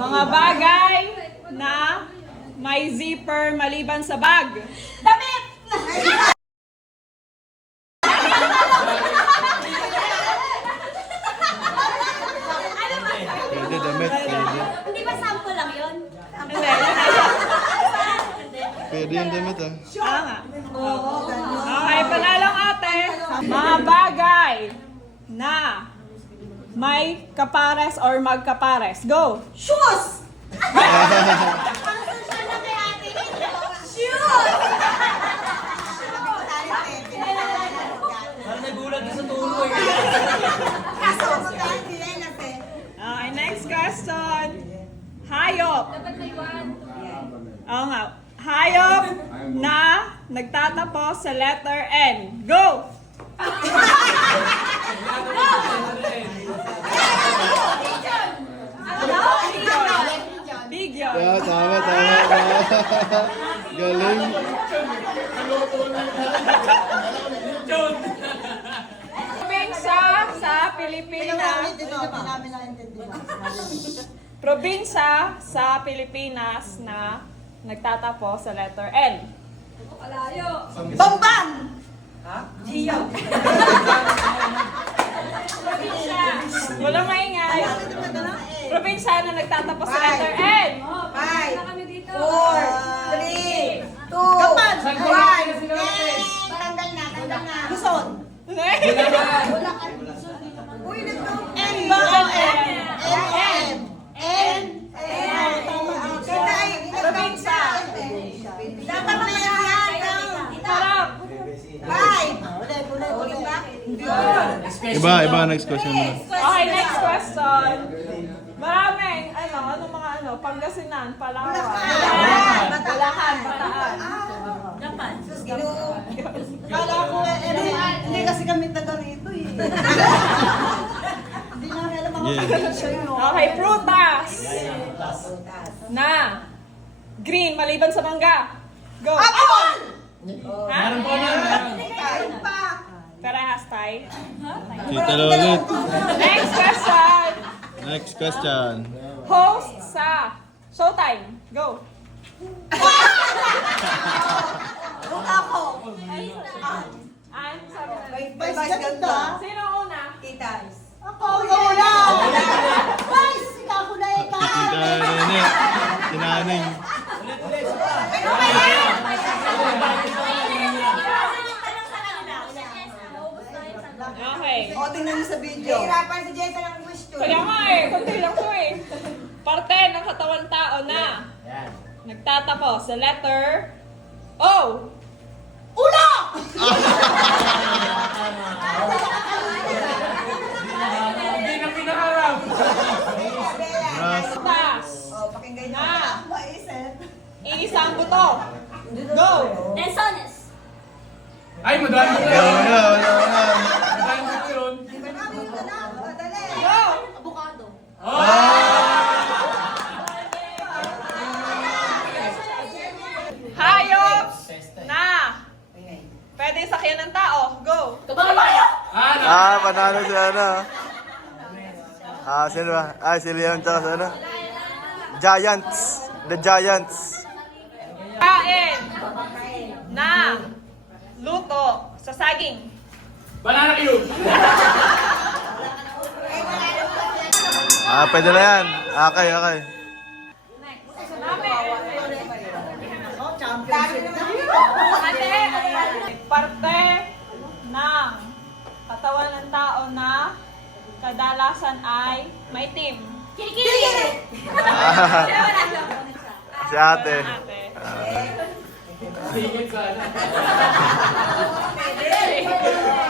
Mga bagay na may zipper maliban sa bag. Damit! Pwede, damit. Pwede. Hindi ba sample lang yun? Hindi. Pwede yung damit ah. Tama. Okay, panalong ate. Mga bagay na may kapares or magkapares. Go! Shoes! Okay, next question. Hayop. Oo nga. Hayop na nagtatapos sa letter N. Go! Big yun. Yeah, tama, tama, tama. Galing. Probinsya sa Pilipinas. Probinsya sa Pilipinas na nagtatapos sa letter N. Bamban! Walang maingay. Probinsya na nagtatapos sa letter N. 5, 4, 3, 2, 1, tanggal na. Luzon. N ba o N? N. N. Probinsya. Dapat na yan. Harap. 5. Iba, next question mo. Okay, next question. Maraming, Pangasinan, Palawan. Bulacan, Bataan. Kala ko hindi kasi kami taga rito eh. Hindi namin alam mga Yeah. probinsya yun. Okay, prutas. Na. Green, maliban sa mangga. Go. Apple! Ha? Ayun pa. Parehas tayo. Tita Lolit. Next question. Next question. Host sa Showtime. Go. Ako. An, sabi na. Vice ganda. Sino una? Ako wala. Vice, ako na ikaw. Tita Nene. Tinaning. Okay. O, tingnan niyo sa video. Hirapan si Jessa ng gusto. Kaya nga konti lang to Parte ng katawan tao na nagtatapos sa letter O. Ulo! Ras. Tas. Pakinggan niyo. Na. Maisip. Iisang buto. Go. Tensones. Ay, madami ko Wala, yun. wala. Madami ko yun. Go. Avocado. Hayop na pwede sakyan ng tao. Go. Panalo si ano. Sino ba? Si Leon tsaka sa ano? Giants. The Giants. Kain na luto sa saging. Banana cube. Pwede na yan. Okay. Parte ng katawan ng tao na kadalasan ay may team. Kilikili! Si ate. Ate. Tingin sana.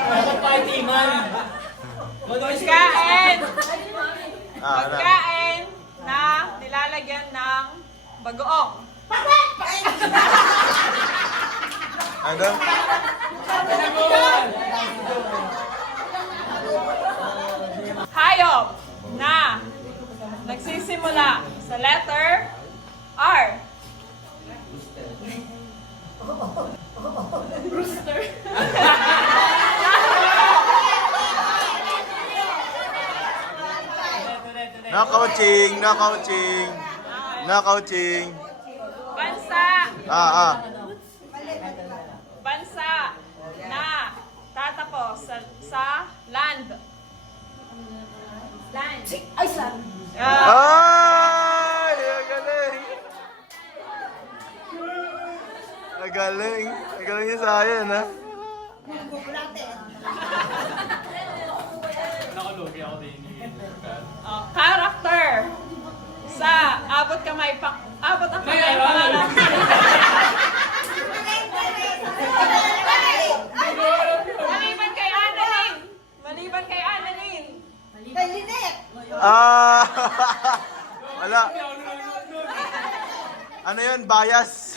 Dapat pa-teaman. Pagkain. Ano? Pagkain na nilalagyan ng bagoong. Ano? Hayop na nagsisimula sa letter R. Rooster. No, No coaching, no coaching. No coaching. Bansa. Ah. Bansa na tatapos sa land. Land. Ay, saan? Ah. Ay! Magaling! Magaling. Magaling yung sayan, ha? Nakalugi ako din. Oh, character. Sa abot kamay pa. Abot ang kamay Kaya, pa. Maliban kay Annalyn. Maliban kay Annalyn. Kay Linet. Ah! Wala. Ano yun? Bias.